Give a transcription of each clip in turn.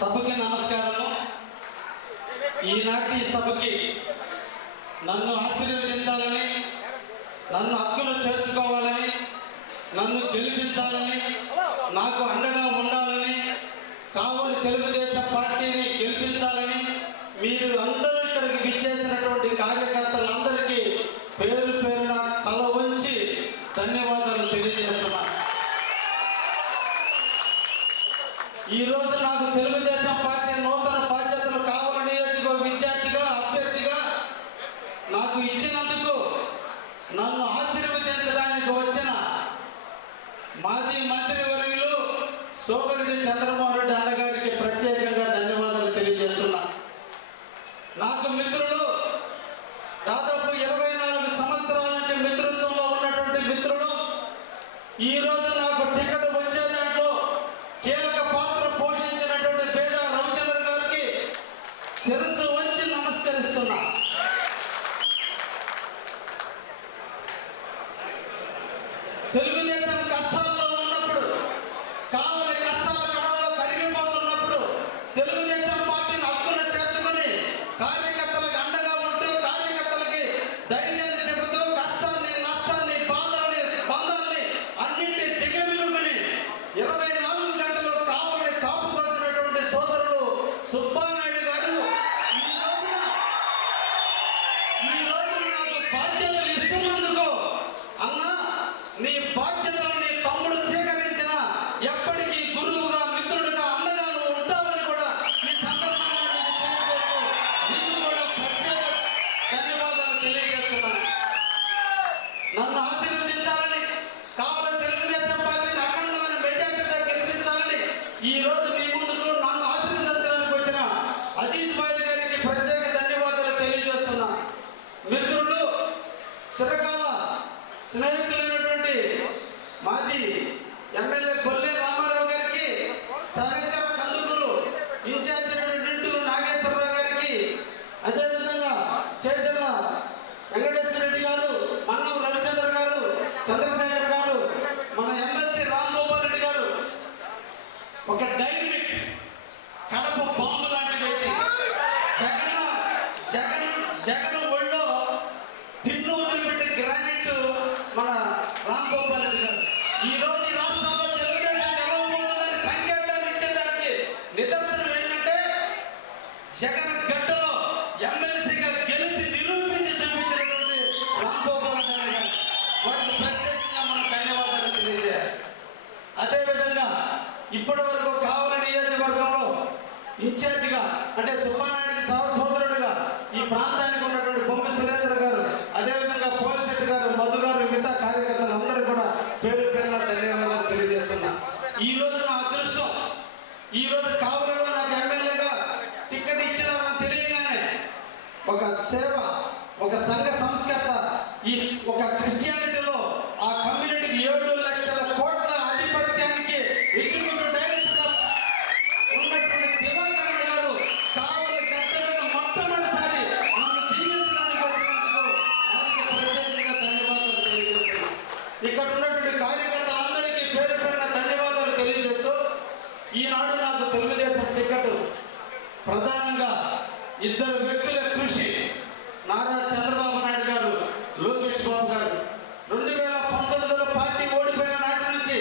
సభకి నమస్కారము. ఈనాటి సభకి నన్ను ఆశీర్వదించాలని, నన్ను హక్కులు చేర్చుకోవాలని, నన్ను గెలిపించాలని, నాకు అండగా ఉండాలని, కావలి తెలుగుదేశం పార్టీని గెలిపించాలని మీరు అందరూ ఇక్కడికి విచ్చేసినటువంటి కార్యకర్తలందరికీ పేరు పేరున తల వంచి ధన్యవాదాలు తెలియజేస్తున్నాను. ఈరోజు నాకు తెలుగుదేశం పార్టీ నూతన బాధ్యతలు కావలి నియోజకవర్గ విద్యార్థిగా అభ్యర్థిగా నాకు ఇచ్చినందుకు నన్ను ఆశీర్వదించడానికి వచ్చిన మాజీ మంత్రి వర్యులు సోమిరెడ్డి చంద్రమోహన్ రెడ్డి అన్నగారికి ప్రత్యేకంగా ధన్యవాదాలు తెలియజేస్తున్నా. నాకు మిత్రులు దాదాపు 24 సంవత్సరాల నుంచి మిత్రత్వంలో ఉన్నటువంటి మిత్రులు ఈరోజు నాకు టికెట్ వచ్చే దాంట్లో కీలక పాత్ర పోషించినటువంటి పేద రవిచంద్ర గారికి శిరస్సు వంచి నమస్కరిస్తున్నా. తెలుగుదేశం కష్టాల్లో ఉన్నప్పుడు, కావలి కష్టాల కడలో కరిగిపోతున్నప్పుడు తెలుగుదేశం పార్టీని హక్కును చేర్చుకుని కార్యకర్తలకు అండగా ఉంటూ, కార్యకర్తలకి ధైర్యాన్ని చెబుతూ, కష్టాన్ని, నష్టాన్ని, బాధల్ని, బంధాలని అన్నింటి దిగమిలుగుని 24 గంటలు కావలి కాపు కోసినటువంటి సోదరుడు సుబ్బానాయుడు గారు ఈ రోజు నాకు బాధ్యతలు ఇస్తున్నందుకు, అన్నా నీ బాధ్యతలు నీ తమ్ముడు స్వీకరించిన ఎప్పటికీ గురువుగా, మిత్రుడుగా, అండగా నువ్వు ఉంటావని కూడా ఈ సందర్భంగా నీకు కూడా ప్రత్యేక ధన్యవాదాలు తెలియజేస్తున్నాను. నన్ను ఆశీర్వదించాలని, కావలి తెలుగుదేశం పార్టీని అఖండమైన మెజార్టీతో గెలిపించాలని ఈ రోజు మీ ముందుకు నన్ను ఆశీర్వదించడానికి వచ్చిన అజీజ్ భాయ్ గారికి ప్రత్యేక ధన్యవాదాలు తెలియజేస్తున్నా. మిత్రులు, చిరకాల స్నేహితులైనటువంటి మాజీ ఎమ్మెల్యే కొల్లే రామారావు గారికి, సహచర కందుకూరు ఇన్ఛార్జి నింటూరు నాగేశ్వరరావు గారికి, అదేవిధంగా చేజర్ల వెంకటేశ్వర రెడ్డి గారు, మన్నం రవిచంద్ర గారు, చంద్రశేఖర్ గారు, మన ఎమ్మెల్సీ రామ్ గోపాల్ రెడ్డి గారు, ఒక డైనమిక్ కడప బాంబు లాంటి వ్యక్తి, జగన్ ఒళ్ళో తిన్ను వదిలిపెట్టే గ్రానైట్ మన రామ్ గోపాల్ రెడ్డి గారు. ఈ రోజు ఈ రాష్ట్రంలో తెలుగుదేశం గెలవబోతుందని సంకేతాలు ఇచ్చేదానికి నిదర్శనం ఏంటంటే జగన్ గడ్డలో ఎమ్మెల్సీగా గెలిచి నిరూపించి చూపించినటువంటి రామ్ గోపాల్ రెడ్డి గారు. వారికి ప్రత్యేకంగా మనం ధన్యవాదాలు తెలియజేయాలి. అదేవిధంగా ఇప్పటి వరకు కావలి నియోజకవర్గంలో ఇన్ఛార్జిగా అంటే సుబ్బానాయుడికి సోదరుడిగా ఈ ప్రాంతానికి ఉన్నటువంటి బొమ్మి సురేంద్ర గారు, అదేవిధంగా పోలిశెట్టి గారు, మధు గారు, మిగతా కార్యకర్తలు అందరూ కూడా పేరు పేరున ధన్యవాదాలు తెలియజేస్తున్నా. ఈ రోజు నా అదృష్టం, ఈ రోజు కావలిలో నాకు ఎమ్మెల్యేగా టికెట్ ఇచ్చినారని తెలియగానే ఒక సేవ, ఒక సంఘ సంస్కర్త, ఈ ఒక క్రిస్టియానిటీలో ఆ కమ్యూనిటీకి 7 లక్షల కోట్ల ఆధిపత్యానికి ఎగ్జిక్యూటివ్ డైరెక్టర్ ఉన్నటువంటి దివాకర్ గారు కావలి గడ్డలో మొట్టమొదటిసారి నన్ను దీవించడానికి వచ్చినందుకు వారికి ప్రత్యేకంగా ధన్యవాదాలు తెలియజేస్తున్నాను. ఇక్కడ ఉన్నటువంటి కార్యకర్తలందరికీ పేరు పేరున ధన్యవాదాలు తెలియజేస్తూ, ఈనాడు నాకు తెలుగుదేశం టికెట్ ప్రధానంగా 2 వ్యక్తుల కృషి, నారా చంద్రబాబు నాయుడు గారు, లోకేష్ బాబు గారు. 2019లో పార్టీ ఓడిపోయిన నాటి నుంచి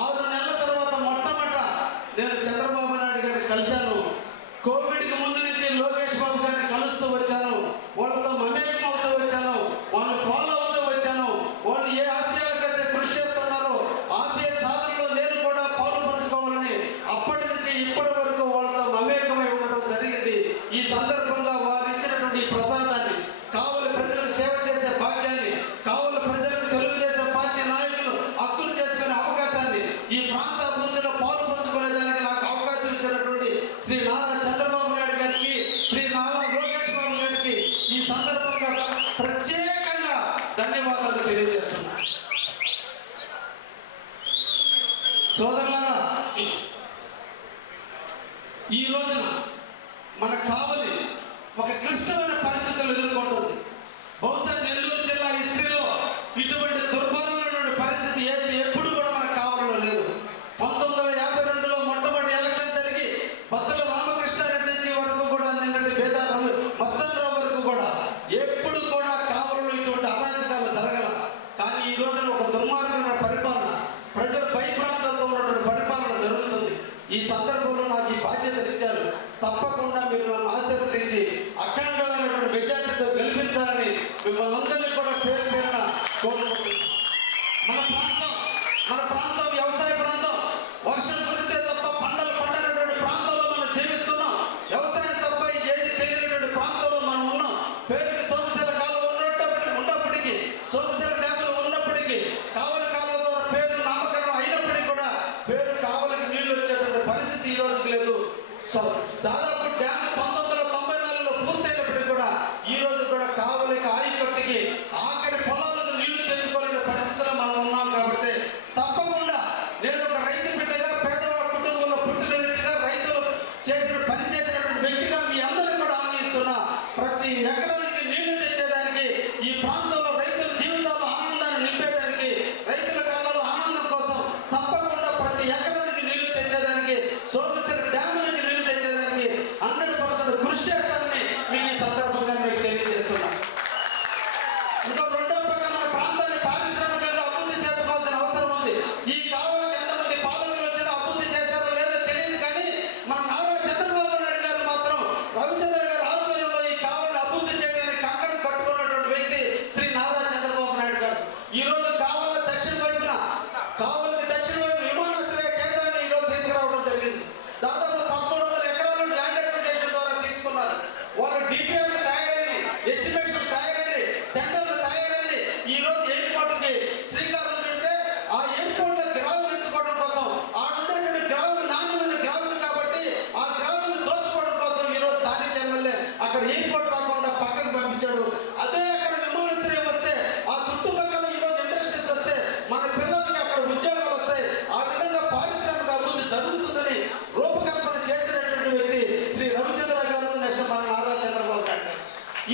6 నెలల తర్వాత మొట్టమొదట నేను చంద్రబాబు నాయుడు గారిని కలిశాను. కోవిడ్కి ముందు నుంచి లోకేష్ బాబు గారిని కలుస్తూ వచ్చాను, వాళ్ళతో మమేకం అవుతూ వచ్చాను, వాళ్ళు ఫాలో అవుతూ వచ్చాను. వాళ్ళు ఏ ఆశయాలకైతే కృషి చేస్తున్నారో ఆశయ సాధనలో నేను కూడా పాలు పంచుకోవాలని అప్పటి నుంచి ఇప్పటి వరకు వాళ్ళతో మమేకమై ఉండడం జరిగింది. ఈ సందర్భంగా వారు ఇచ్చినటువంటి ప్రసాదాన్ని, కావలి ప్రజలకు సేవ చేసే భాగ్యాన్ని, కావలి ప్రజలకు తెలుగుదేశం పార్టీ నాయకులు హక్కులు చేసుకునే అవకాశాన్ని, ఈ ప్రాంత అభివృద్ధిలో పాలు పంచుకునేదానికి నాకు అవకాశం ఇచ్చినటువంటి శ్రీ నారా చంద్రబాబు నాయుడు గారికి, శ్రీ నారా లోకేష్ బాబు గారికి ఈ సందర్భంగా ప్రత్యేకంగా ధన్యవాదాలు తెలియజేస్తున్నా. సోదరులారా, ఈ రోజున మన కావలి ఒక క్లిష్టమైన పరిస్థితులు ఎదుర్కొంటుంది. బహుశా నెల్లూరు జిల్లా హిస్టరీలో ఇటువంటి దుర్భరమైనటువంటి పరిస్థితి ఎప్పుడు కూడా మన కావలిలో లేదు. 1952లో మొట్టమొదటి ఎలక్షన్ జరిగి బద్దలు కోరుకుంటున్నాం. మన ప్రాంతం వ్యవసాయ ప్రాంతం. వర్షం కురిస్తే తప్ప పంటలు పండనటువంటి ప్రాంతంలో మనం జీవిస్తున్నాం. వ్యవసాయం తప్ప ఏది తెలియనటువంటి ప్రాంతంలో మనం ఉన్నాం. పేరుకి సోమశిల కాలువ ఉన్నప్పటికీ, సోమశిల డ్యాములు ఉన్నప్పటికీ, కావలి కాలువ ద్వారా పేరు నామకరణం అయినప్పటికీ కూడా పేరు కావలికి నీళ్లు వచ్చేటువంటి పరిస్థితి ఈ రోజుకి లేదు. దాదాపు డ్యామ్ 1994లో పూర్తయినప్పటికీ కూడా ఈ రోజు కూడా కావలికి ఆయకట్టుకి ఆఖరి పొలాలకు నీళ్లు తెచ్చుకోలేని పరిస్థితిలో మనం ఉన్నాం. కాబట్టి తప్పకుండా నేను ఒక రైతు బిడ్డగా, పేదవాడి కుటుంబంలో పుట్టిన వ్యక్తిగా, రైతులు పని చేసినటువంటి వ్యక్తిగా మీ అందరికీ కూడా హామీ ఇస్తున్నా. ప్రతి ఎకరానికి నీళ్లు తెచ్చేదానికి, ఈ ప్రాంతంలో రైతుల జీవితాల్లో ఆనందాన్ని నింపేదానికి, రైతుల కళ్ళలో ఆనందం కోసం తప్పకుండా ప్రతి ఎకరానికి నీళ్లు తెచ్చేదానికి, సోమశిల డ్యామ్ నుంచి నీళ్లు తెచ్చేదానికి 100% కృషి చేస్తానని మీకు ఈ సందర్భంగా మీకు తెలియజేస్తున్నా. ఇంకా రెండో పక్క మన ప్రాంతాన్ని పారిశ్రామికంగా అభివృద్ధి చేసుకోవాల్సిన అవసరం ఉంది. ఈ కావలికి ఎంతమంది పాలకులు వచ్చినా అభివృద్ధి చేశారో లేదో తెలియదు, కానీ మన నారా చంద్రబాబు నాయుడు గారు మాత్రం రవిచంద్ర గారి ఆధ్వర్యంలో ఈ కావలిని అభివృద్ధి చేయడానికి కంకణం కట్టుకున్నటువంటి వ్యక్తి శ్రీ నారా చంద్రబాబు నాయుడు గారు. ఈ రోజు కావలి దక్షిణ వైపున, కావలికి దక్షిణ వైపు విమానాశ్రయ కేంద్రాన్ని ఈరోజు తీసుకురావడం జరిగింది. దాదాపు 1300 ఎకరాలు ల్యాండ్ అక్విజిషన్ ద్వారా తీసుకున్నారు. వాళ్ళు డిపిఆర్ తయారైంది, ఎస్టిమేషన్ తయారైంది, టెండర్లు తయారైంది. ఈ రోజు ఎయిర్పోర్ట్కి శ్రీకారం చుడితే ఆ ఎయిర్పోర్ట్ లో గ్రాములు ఎత్తుకోవడం కోసం, ఆ ఉండేటువంటి గ్రాములు నాణ్యమైన గ్రాములు కాబట్టి ఆ గ్రాములు దోచుకోవడం కోసం ఈ రోజు స్థానిక ఎమ్మెల్యే అక్కడ ఎయిర్పోర్ట్ రాకుండా పక్కకు పంపించాడు. అదే అక్కడ విమానాశ్రయం వస్తే, ఆ చుట్టుపక్కల ఈ రోజు ఇండస్ట్రీస్ వస్తే మన పిల్లలకి అక్కడ ఉద్యోగాలు వస్తాయి. ఆ విధంగా పారిశ్రామిక అభివృద్ధి జరుగుతుందని రూపకల్పన చేసినటువంటి వ్యక్తి శ్రీ రవిచంద్ర గారు, నెక్స్ట్ మన నారా చంద్రబాబు నాయుడు.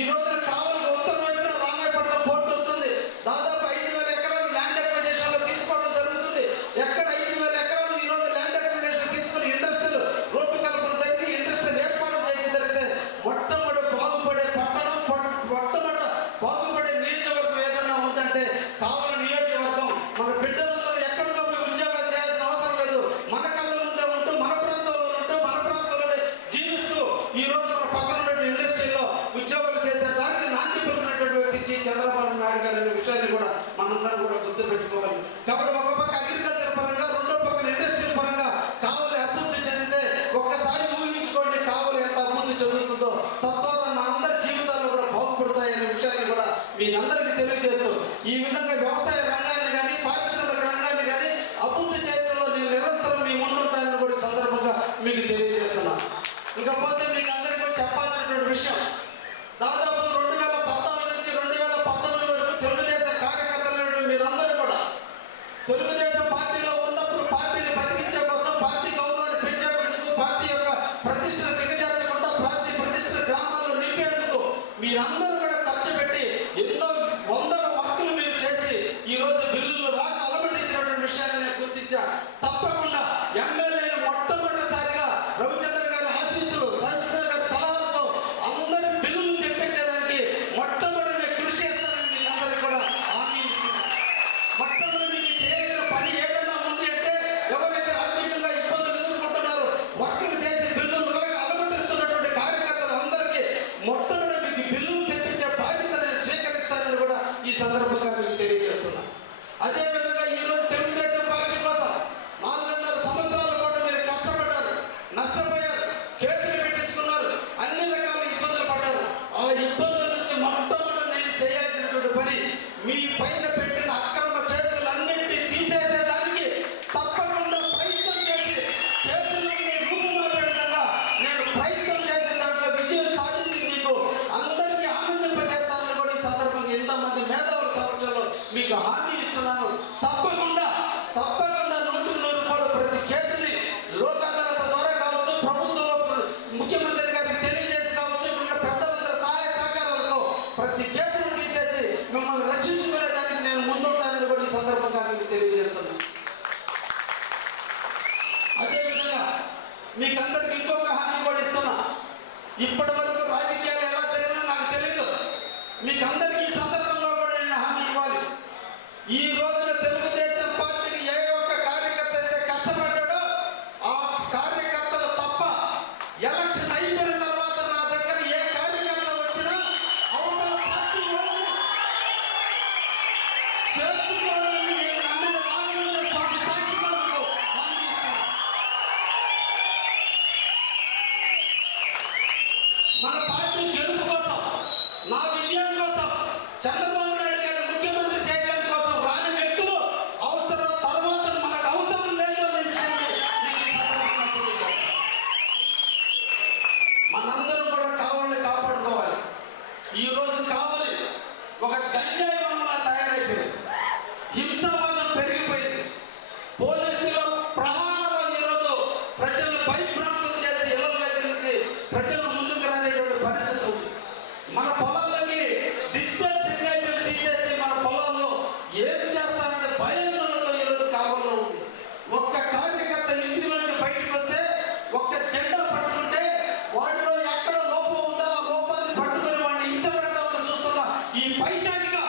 ఈ రోజున కావలికి ఉత్తర వైపున రామాయపట్నం పోర్టు వస్తుంది. దాదాపు 5000 ఎకరాలు ల్యాండ్ అక్విజిషన్ లో తీసుకోవడం జరుగుతుంది. ఎక్కడ 5000 ఎకరాలు ఈ రోజు ల్యాండ్ అక్విజిషన్ తీసుకుని ఇండస్ట్రీలు రూపకల్పన జరిగి ఇండస్ట్రీలు ఏర్పాటు చేయడం జరిగితే మొట్టమొదటి బాగుపడే పట్టణం, మొట్టమొదటి బాగుపడే నియోజకవర్గం ఏదన్నా ఉందంటే కావలి నియోజకవర్గం. మన బిడ్డలందరూ ఎక్కడికో పోయి ఉద్యోగాలు చేయాల్సిన అవసరం లేదు. మన కళ్ళ ముందే ఉంటూ, మన ప్రాంతంలో ఉంటూ, మన ప్రాంతంలోనే జీవిస్తూ ఈ రోజు మన పక్కన ఉన్న ఇండస్ట్రీలో ఉద్యోగాలు చేసేదానికి నాంది పెట్టినటువంటి వ్యక్తి చంద్రబాబు నాయుడు గారు అనే విషయాన్ని కూడా మనందరం కూడా గుర్తు పెట్టుకోవాలి. కాబట్టి ఒక పక్క అగ్రికల్చర్ పరంగా, రెండో పక్కన ఇండస్ట్రీ పరంగా కావలి అభివృద్ధి చెందితే ఒక్కసారి ఊహించుకోండి కావలి ఎంత అభివృద్ధి చెందుతుందో. తద్వారా మన అందరి జీవితాల్లో కూడా బాగుపడతాయనే విషయాన్ని కూడా మీ అందరికీ తెలియజేస్తూ, ఈ విధంగా వ్యవసాయ రంగాన్ని కానీ, పారిశ్రామిక రంగాన్ని కానీ అభివృద్ధి చేయడంలో నేను నిరంతరం మీ ముందుంటానని కూడా సందర్భంగా మీకు తెలియజేస్తున్నా. ఇకపోతే మీకు అందరికీ కూడా చెప్పాల్సినటువంటి విషయం, దాదాపు 2014 నుంచి 2019 వరకు తెలుగుదేశం కార్యకర్తలు మీరందరూ కూడా తెలుగుదేశం పార్టీలో ఉన్నప్పుడు పార్టీని బతికించే కోసం, పార్టీ గౌరవాన్ని పెంచేందుకు, పార్టీ యొక్క ప్రతిష్టను దిగజార్చకుండా పార్టీ ప్రతిష్ట గ్రామాల్లో నింపేందుకు మీరందరూ కూడా ఖర్చు పెట్టి ఎన్నో వందల వర్కులు మీరు చేసి ఈ రోజు బిల్లులు రాక అలమటించినటువంటి విషయాన్ని నేను గుర్తించా. తప్పకుండా ఎమ్మెల్యేలు మొట్టమొదటిసారిగా రవిచంద్ర గారి ఆశీస్సులు, రవిచంద్ర గారి సలహాలతో అందరి బిల్లులు తెప్పించేదానికి మొట్టమొదటి కృషి చేస్తారని మీకు అందరికీ కూడా హామీ ఇస్తున్నాను. మొట్టమొదటి మీకు చేయాల్సిన పని ఏదన్నా ఉంది అంటే, ఎవరైతే ఆర్థికంగా ఇబ్బందులు ఎదుర్కొంటున్నారో, వర్కులు చేసి బిల్లులు రాక అలమటిస్తున్నటువంటి కార్యకర్తలు అందరికీ మొట్టమొదటి మీకు బిల్లులు తెప్పించే బాధ్యత నేను స్వీకరిస్తానని కూడా ఈ సందర్భంగా మీకు తెలియజేస్తున్నా. అదేవిధంగా ఈ రోజు తెలుగుదేశం పార్టీ కోసం 4.5 సంవత్సరాల పాటు మీరు కష్టపడ్డారు, నష్టపోయారు, కేసులు పెట్టించుకున్నారు, అన్ని రకాల ఇబ్బందులు పడ్డారు. ఆ ఇబ్బందుల నుంచి మొట్టమొదటి నేను చేయాల్సినటువంటి పని, మీ పైన పెట్టిన అక్రమ కేసులన్నింటినీ తీసేసేదానికి తప్పకుండా ప్రయత్నం చేసి, కేసులన్నీ రూపుమాపే విధంగా నేను ప్రయత్నం చేసిన దాంట్లో విజయం సాధించి మీకు అందరికీ ఆనందింపజేస్తానని కూడా ఈ సందర్భంగా ఎంతమంది మేధావుల సమక్షంలో మీకు హామీ ఇస్తున్నాను. తప్పకుండా 100% ప్రతి కేసుని లోక్ అదాలత్ ద్వారా కావచ్చు, ప్రభుత్వంలో ముఖ్యమంత్రి గారికి తెలియజేసి కావచ్చు, ఇక్కడ పెద్దలందరూ సహాయ సహకారాలతో ప్రతి కేసును తీసేసి మిమ్మల్ని రక్షించుకునేదానికి నేను ముందుంటానని కూడా ఈ సందర్భంగా మీకు తెలియజేస్తున్నాను. అదేవిధంగా మీకు అందరికి ఇంకొక హామీ కూడా ఇస్తున్నా. ఇప్పటి వరకు రాజకీయాలు ఎలా జరిగినా నాకు తెలియదు, మీకు అందరికీ ఈ సందర్భంలో కూడా నేను హామీ ఇవ్వాలి. ఈ రోజున తెలుగుదేశం పార్టీకి ఏ ఒక్క కార్యకర్త అయితే కష్టపడ్డాడో ఆ కార్యకర్తలు తప్ప ఎలక్షన్ అయిపోయిన తర్వాత నా దగ్గర ఏ కార్యకర్త వచ్చినా అవతల పార్టీ చేసుకోవాలని నేను నమ్మిన రాఘవేంద్ర స్వామి సాక్షిగా మీకు హామీ ఇస్తున్నాను. మన పార్టీ గెలుపు కోసం, నా విజయం కోసం, చంద్రబాబు నాయుడు గారిని ముఖ్యమంత్రి చేయడం కోసం రాని వ్యక్తులు అవసరం తర్వాత మనకు అవసరం లేదు అనే విషయాన్ని నేను ఈ సందర్భంగా తెలియజేస్తాను. మనందరం కూడా కావాలని కాపాడుకోవాలి. ఈ రోజు కావాలి ఒక గంజాయి వనంలా తయారైపోయింది. హింసావాదం పెరిగిపోయింది. పోలీసుల ప్రహారంలో ఈరోజు ప్రజలను భయభ్రాంతులు చేసి ఇళ్ల దగ్గర నుంచి ప్రజలు ముందుకు రానేటువంటి పరిస్థితి ఉంది. మన పొలాలకి డిజిటల్ సిగ్నేచర్ తీసేసి మన పొలాల్లో ఏం చేస్తారనే భయంతో ఈరోజు కావాలో ఉంది. ఒక్క కార్యకర్త ఇంటి నుంచి బయటకు వస్తే ఒక్క జెండా పట్టుకుంటే వాడిలో ఎక్కడ లోపం ఉందో ఆ లోపాన్ని పట్టుకుని వాడిని హింస పెట్టాలని చూస్తున్న ఈ పైచాచిగా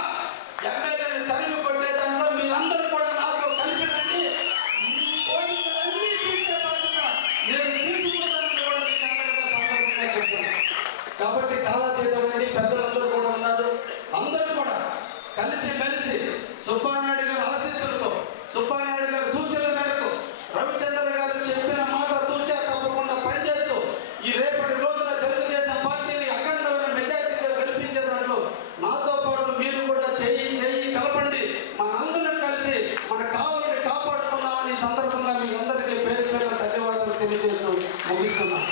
ఎమ్మెల్యేని తరిమి కొట్టే దాంట్లో మీరందరూ కూడా నాతో కలిసి రండి. మీ కోరికలన్నీ తీర్చే బాధ్యత నేను తీసుకుంటానని కూడా మీకు అందరికీ సందర్భంగా చెప్తున్నాను. కాబట్టి కాలాతీతమైన పెద్దలందరూ కూడా ఉన్నారు. అందరూ కూడా కలిసి మెలిసి సుబ్బానాయుడు గారి ఆశీస్సులతో, సుబ్బానాయుడు గారి సూచనల మేరకు, రవిచంద్ర గారు చెప్పిన మాట తూచా తప్పకుండా పనిచేస్తూ ఈ రేపటి రోజున తెలుగుదేశం పార్టీని అఖండమైన మెజార్టీతో గెలిపించే దాంట్లో నాతో పాటు మీరు కూడా చెయ్యి కలపండి. మనందరం కలిసి మన కావాలని కాపాడుకున్నామని ఈ సందర్భంగా మీ అందరికీ పేరు పేరు ధన్యవాదాలు తెలియజేస్తూ ముగిస్తున్నాం.